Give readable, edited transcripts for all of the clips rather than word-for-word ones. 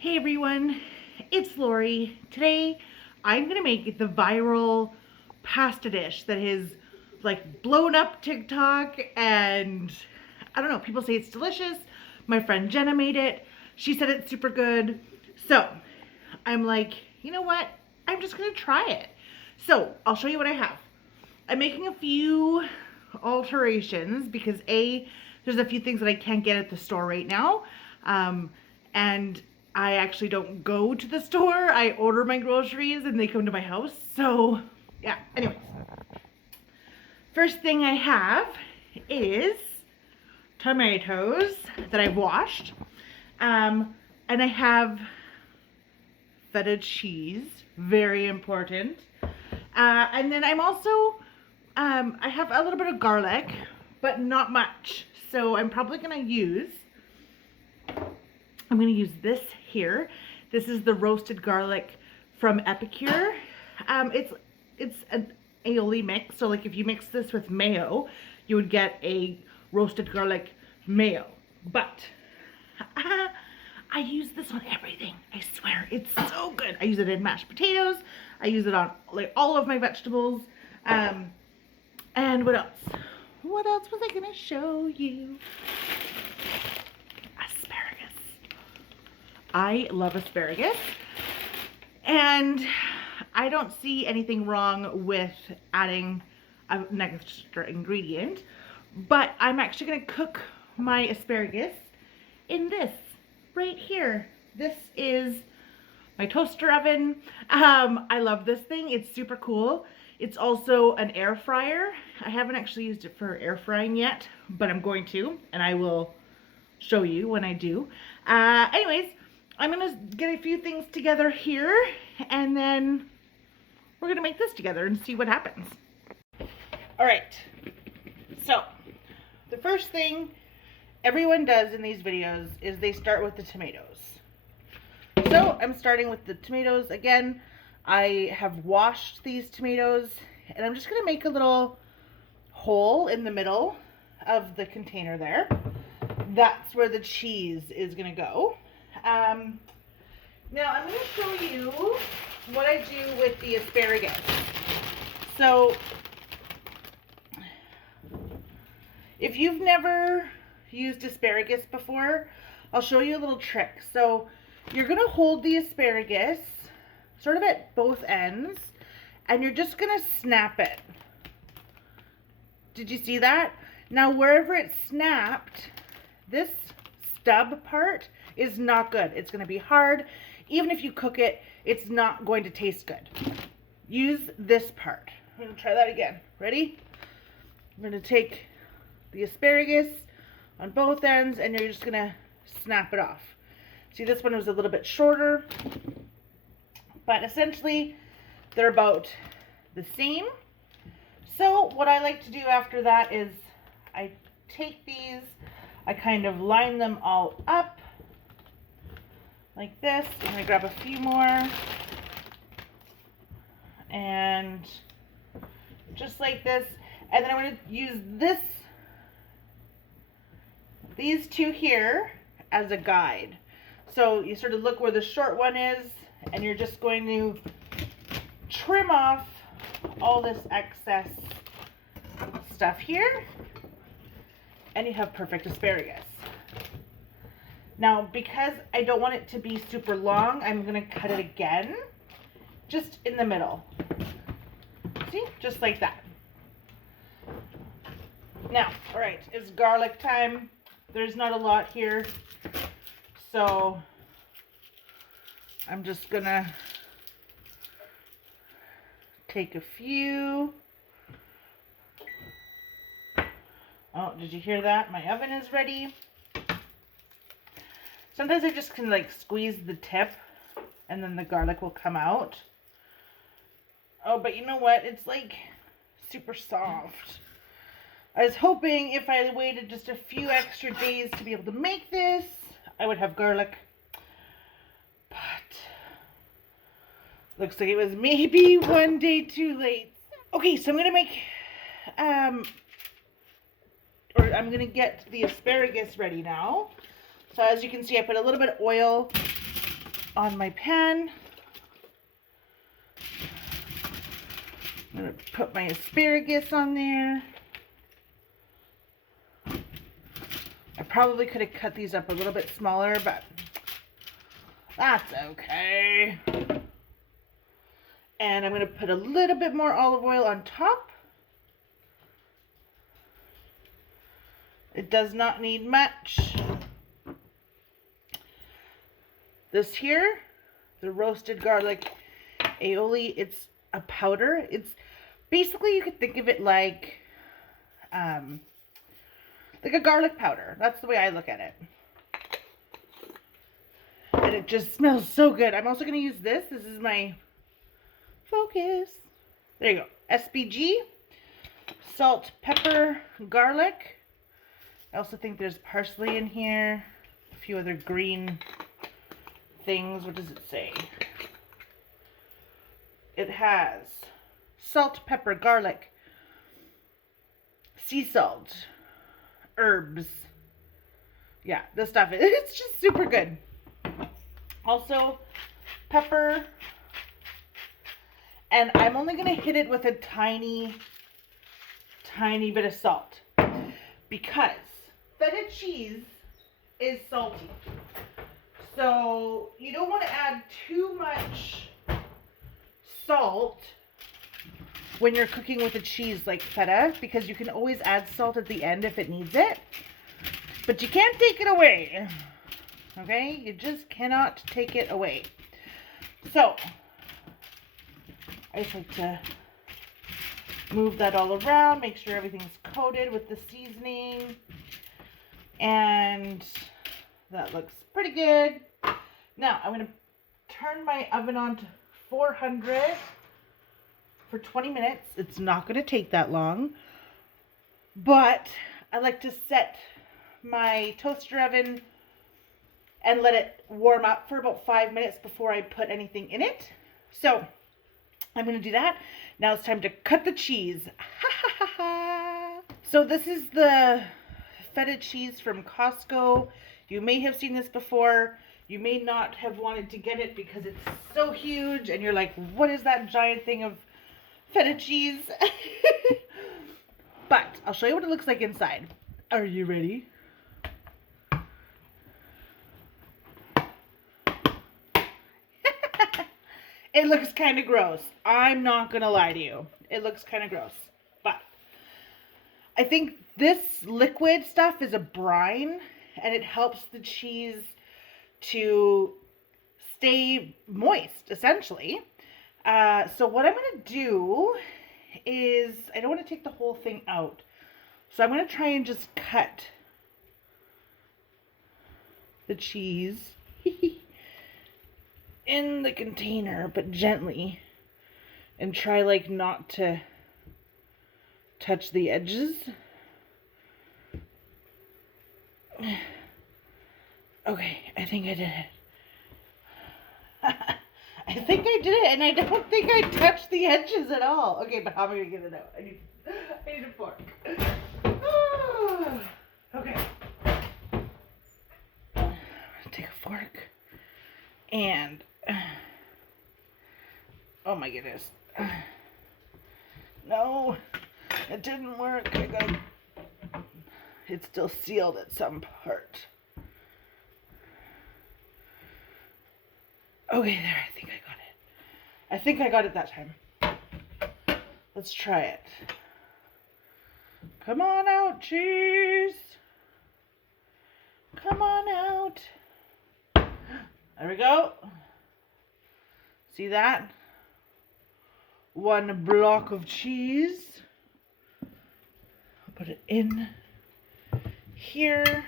Hey everyone, it's Lori. Today I'm gonna make the viral pasta dish that has like blown up TikTok, and I don't know, people say it's delicious. My friend Jenna made it. She said it's super good. So I'm like, you know what? I'm just gonna try it. So I'll show you what I have. I'm making a few alterations because there's a few things that I can't get at the store right now. And I actually don't go to the store. I order my groceries and they come to my house. So yeah, anyways. First thing I have is tomatoes that I've washed. And I have Feta cheese, very important. And then I'm also, I have a little bit of garlic, but not much. So I'm probably gonna use this here. This is the roasted garlic from Epicure. It's an aioli mix. So like if you mix this with mayo, you would get a roasted garlic mayo. But I use this on everything. I swear, it's so good. I use it in mashed potatoes. I use it on like all of my vegetables. And what else? What else was I gonna show you? Asparagus. I love asparagus, and I don't see anything wrong with adding an extra ingredient, but I'm actually gonna cook my asparagus in this right here. This is my toaster oven. I love this thing. It's super cool. It's also an air fryer. I haven't actually used it for air frying yet, but I'm going to, and I will show you when I do. Anyways, I'm gonna get a few things together here, and then we're gonna make this together and see what happens. All right, so the first thing everyone does in these videos is they start with the tomatoes. So I'm starting with the tomatoes again. I have washed these tomatoes, and I'm just gonna make a little hole in the middle of the container there. That's where the cheese is gonna go. Now I'm gonna show you what I do with the asparagus. So if you've never used asparagus before, I'll show you a little trick. So you're gonna hold the asparagus sort of at both ends, and you're just gonna snap it. Did you see that? Now wherever it snapped, this stub part is not good. It's gonna be hard. Even if you cook it, it's not going to taste good. Use this part. I'm gonna try that again. Ready? I'm gonna take the asparagus on both ends, and you're just gonna snap it off. See, this one was a little bit shorter, but essentially they're about the same. So what I like to do after that is I take these, I kind of line them all up like this. I'm gonna grab a few more, and just like this, and then I'm gonna use these two here as a guide. So you sort of look where the short one is, and you're just going to trim off all this excess stuff here, and you have perfect asparagus. Now, because I don't want it to be super long, I'm gonna cut it again, just in the middle. See, just like that. Now, all right, it's garlic time. There's not a lot here, so I'm just gonna take a few. Oh, did you hear that? My oven is ready. Sometimes I just can like squeeze the tip and then the garlic will come out. Oh, but you know what? It's like super soft. I was hoping if I waited just a few extra days to be able to make this, I would have garlic. But looks like it was maybe one day too late. Okay, so I'm gonna make I'm gonna get the asparagus ready now. So as you can see, I put a little bit of oil on my pan. I'm going to put my asparagus on there. I probably could have cut these up a little bit smaller, but that's okay. And I'm going to put a little bit more olive oil on top. It does not need much. This here, the roasted garlic aioli, it's a powder. It's basically, you could think of it like a garlic powder. That's the way I look at it. And it just smells so good. I'm also going to use this. This is my focus. There you go. SPG, salt, pepper, garlic. I also think there's parsley in here. A few other green things. What does it say? It has salt, pepper, garlic, sea salt, herbs. Yeah, this stuff, it's just super good. Also, pepper. And I'm only going to hit it with a tiny bit of salt. Because feta cheese is salty. So you don't want to add too much salt when you're cooking with a cheese like feta, because you can always add salt at the end if it needs it. But you can't take it away. Okay? You just cannot take it away. So I just like to move that all around, make sure everything's coated with the seasoning. And that looks pretty good. Now I'm going to turn my oven on to 400 for 20 minutes. It's not going to take that long. But I like to set my toaster oven and let it warm up for about 5 minutes before I put anything in it. So I'm going to do that. Now it's time to cut the cheese. So this is the feta cheese from Costco. You may have seen this before. You may not have wanted to get it because it's so huge and you're like, what is that giant thing of feta cheese? But I'll show you what it looks like inside. Are you ready? It looks kind of gross. I'm not going to lie to you. It looks kind of gross. But I think this liquid stuff is a brine, and it helps the cheese to stay moist, essentially. So what I'm going to do is, I don't want to take the whole thing out. So I'm going to try and just cut the cheese in the container, but gently, and try like not to touch the edges. Okay, I think I did it. I think I did it, and I don't think I touched the edges at all. Okay, but how am I gonna get it out? I need a fork. Okay. I'm gonna take a fork and oh my goodness. No, it didn't work. It's still sealed at some part. Okay, there, I think I got it. I think I got it that time. Let's try it. Come on out, cheese. Come on out. There we go. See that? One block of cheese. I'll put it in here.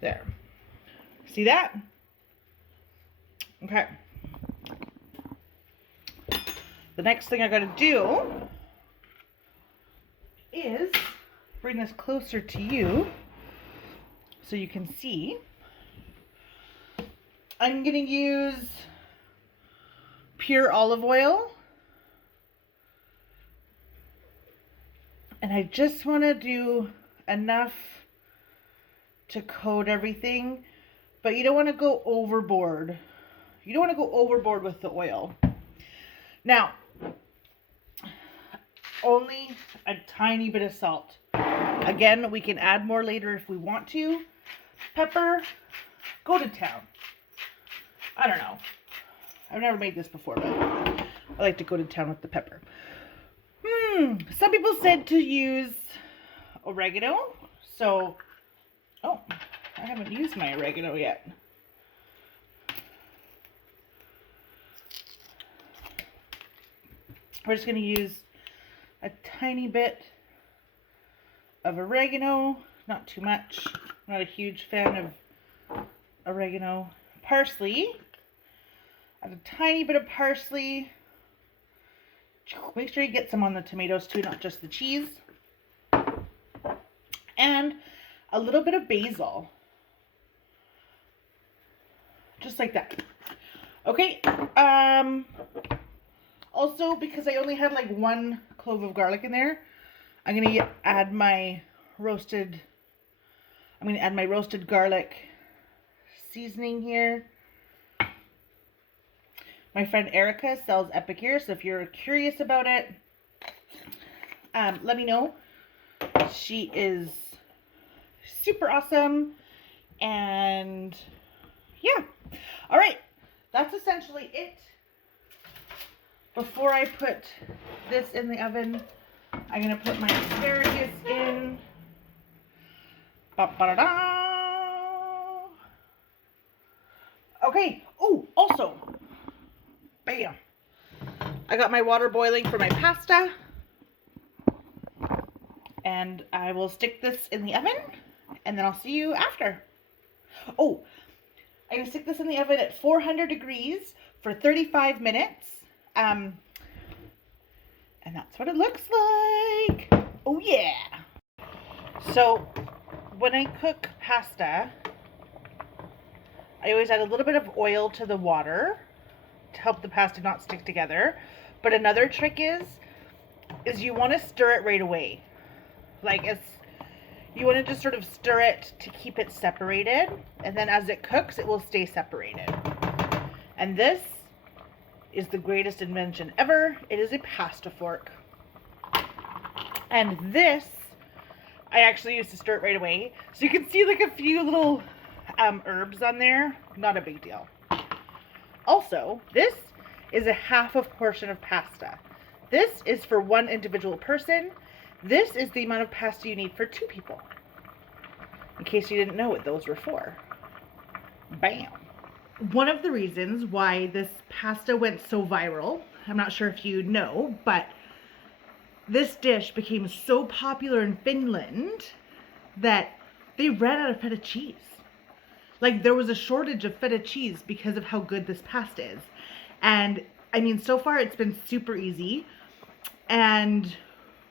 There. See that? Okay. The next thing I gotta do is bring this closer to you so you can see. I'm gonna use pure olive oil. And I just want to do enough to coat everything. but you don't want to go overboard. You don't want to go overboard with the oil. Now, only a tiny bit of salt. Again, we can add more later if we want to. Pepper, go to town. I don't know. I've never made this before, but I like to go to town with the pepper. Some people said to use oregano. So, oh, I haven't used my oregano yet. We're just going to use a tiny bit of oregano, not too much. I'm not a huge fan of oregano. Parsley. Add a tiny bit of parsley. Make sure you get some on the tomatoes too, not just the cheese. And a little bit of basil. Just like that. Okay. Also, because I only had like 1 clove of garlic in there, I'm going to add my roasted garlic seasoning here. My friend Erica sells Epicure, so if you're curious about it, let me know. She is super awesome, and yeah. All right, that's essentially it. Before I put this in the oven, I'm gonna put my asparagus in. Ba-ba-da-da. Okay. Oh, also. Bam! I got my water boiling for my pasta, and I will stick this in the oven, and then I'll see you after. Oh, I'm going to stick this in the oven at 400 degrees for 35 minutes, and that's what it looks like. Oh yeah! So, when I cook pasta, I always add a little bit of oil to the water to help the pasta not stick together. But another trick is you want to stir it right away. You want to just sort of stir it to keep it separated, and then as it cooks, it will stay separated. And this is the greatest invention ever. It is a pasta fork. And this, I actually used to stir it right away. So you can see like a few little herbs on there. Not a big deal. Also, this is a half a portion of pasta. This is for 1 individual person. This is the amount of pasta you need for 2 people. In case you didn't know what those were for. Bam. One of the reasons why this pasta went so viral, I'm not sure if you know, but this dish became so popular in Finland that they ran out of feta cheese. Like, there was a shortage of feta cheese because of how good this pasta is. And, I mean, so far it's been super easy. And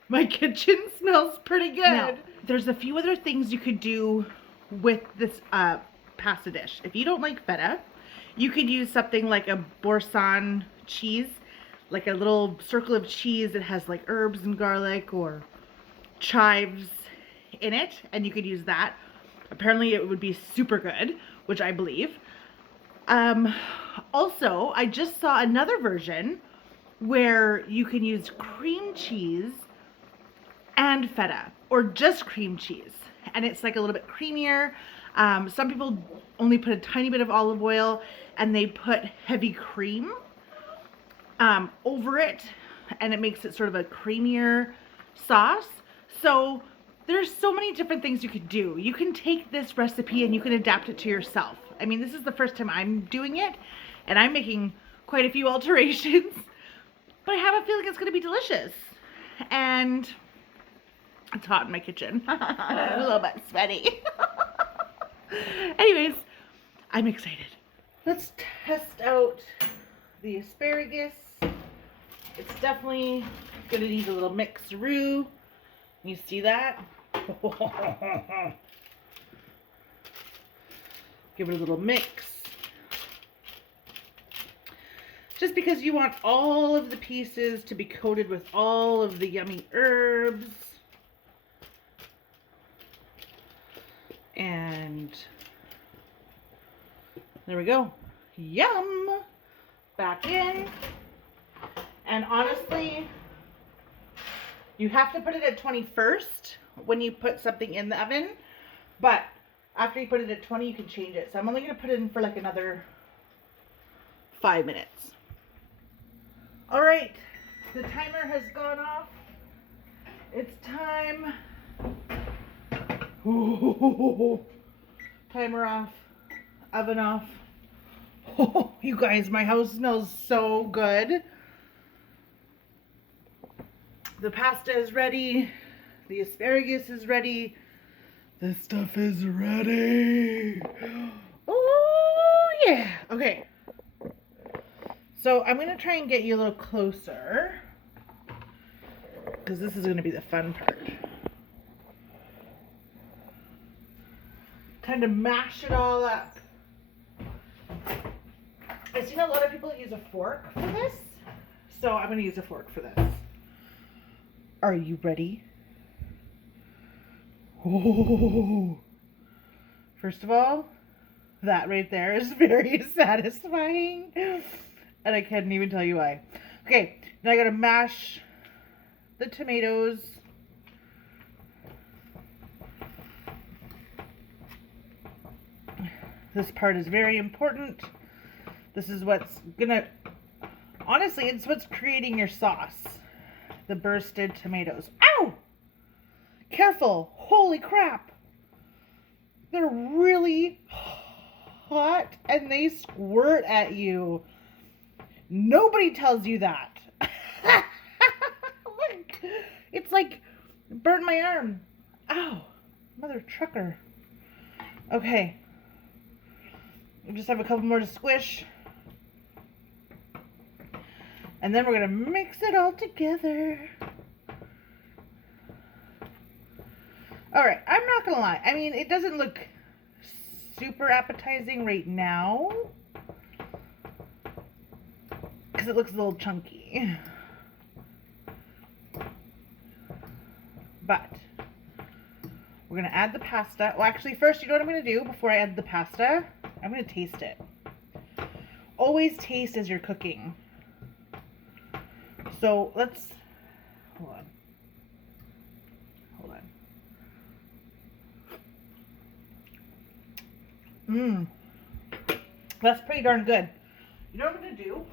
my kitchen smells pretty good. Now, there's a few other things you could do with this pasta dish. If you don't like feta, you could use something like a Parmasean cheese. Like a little circle of cheese that has like herbs and garlic or chives in it. And you could use that. Apparently it would be super good, which I believe. Also, I just saw another version where you can use cream cheese and feta, or just cream cheese. And it's like a little bit creamier. Some people only put a tiny bit of olive oil and they put heavy cream over it, and it makes it sort of a creamier sauce. So there's so many different things you could do. You can take this recipe and you can adapt it to yourself. I mean, this is the first time I'm doing it, and I'm making quite a few alterations, but I have a feeling it's going to be delicious. And it's hot in my kitchen. I'm a little bit sweaty. Anyways, I'm excited. Let's test out the asparagus. It's definitely going to need a little mix-a-roo. You see that? Give it a little mix. Just because you want all of the pieces to be coated with all of the yummy herbs. And There we go. Yum. Back in. And honestly, you have to put it at 20 first when you put something in the oven. But after you put it at 20, you can change it. So I'm only going to put it in for like another 5 minutes. All right. The timer has gone off. It's time. Ooh. Timer off. Oven off. Oh, you guys, my house smells so good. The pasta is ready. The asparagus is ready. This stuff is ready. Oh, yeah. Okay. So I'm going to try and get you a little closer, because this is going to be the fun part. Kind of mash it all up. I've seen a lot of people use a fork for this, so I'm going to use a fork for this. Are you ready? Oh. First of all, that right there is very satisfying, and I can't even tell you why. Okay, now I got to mash the tomatoes. This part is very important. This is what's gonna, honestly, it's what's creating your sauce. The bursted tomatoes. Ow! Careful! Holy crap! They're really hot and they squirt at you. Nobody tells you that. Look! It's like burnt my arm. Ow! Mother trucker. Okay. We just have a couple more to squish. And then we're going to mix it all together. Alright, I'm not going to lie. I mean, it doesn't look super appetizing right now, because it looks a little chunky. But we're going to add the pasta. Well, actually, first, you know what I'm going to do before I add the pasta? I'm going to taste it. Always taste as you're cooking. So let's, hold on. That's pretty darn good. You know what I'm going to do?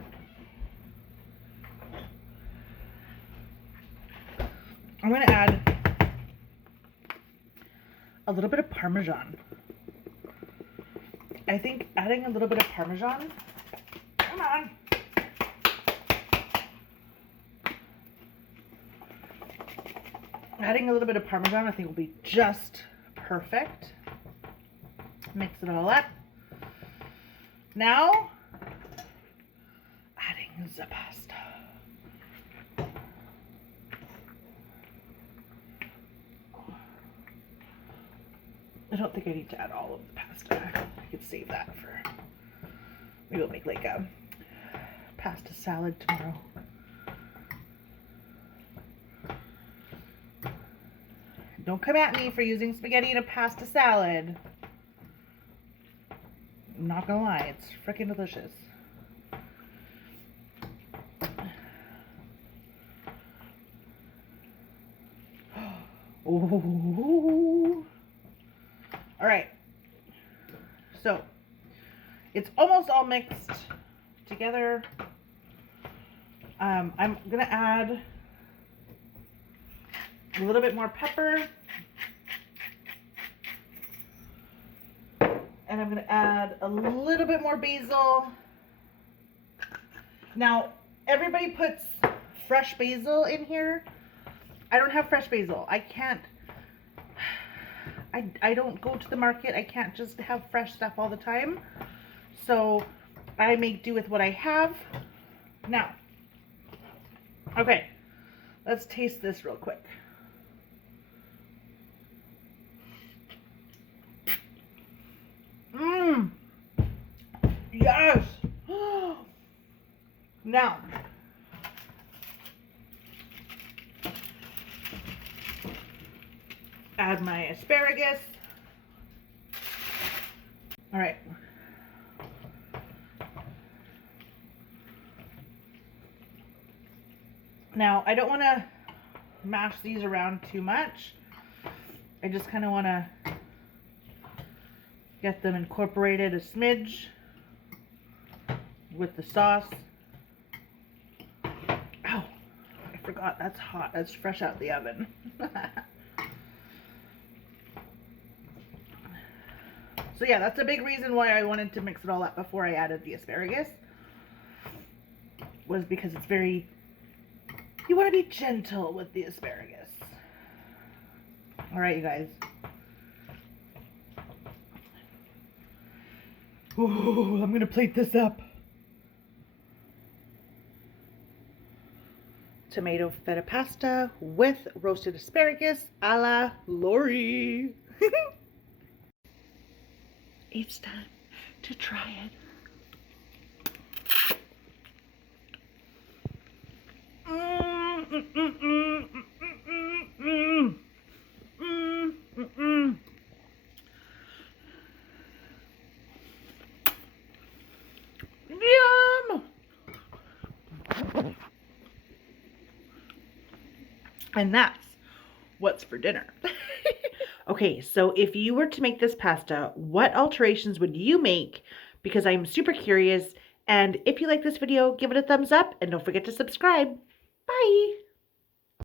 I'm going to add a little bit of Parmesan. I think adding a little bit of Parmesan, come on. Adding a little bit of Parmesan, I think, will be just perfect. Mix it all up. Now, adding the pasta. I don't think I need to add all of the pasta. I could save that for, maybe we'll make like a pasta salad tomorrow. Don't come at me for using spaghetti in a pasta salad. I'm not gonna lie, it's freaking delicious. Ooh. All right. So it's almost all mixed together. I'm gonna add a little bit more pepper, and I'm gonna add a little bit more basil. Now, everybody puts fresh basil in here. I don't have fresh basil. I can't, I don't go to the market. I can't just have fresh stuff all the time. So I make do with what I have. Now, okay, let's taste this real quick. Yes. Now, add my asparagus. All right. Now, I don't want to mash these around too much. I just kind of want to get them incorporated a smidge with the sauce. Ow, I forgot that's hot. That's fresh out the oven. So yeah, that's a big reason why I wanted to mix it all up before I added the asparagus. Was because it's very, you want to be gentle with the asparagus. All right, you guys. Ooh, I'm gonna plate this up. Tomato feta pasta with roasted asparagus a la Lori. It's time to try it. Yum! And that's what's for dinner. Okay, so if you were to make this pasta, what alterations would you make? Because I'm super curious. And if you like this video, give it a thumbs up and don't forget to subscribe. Bye!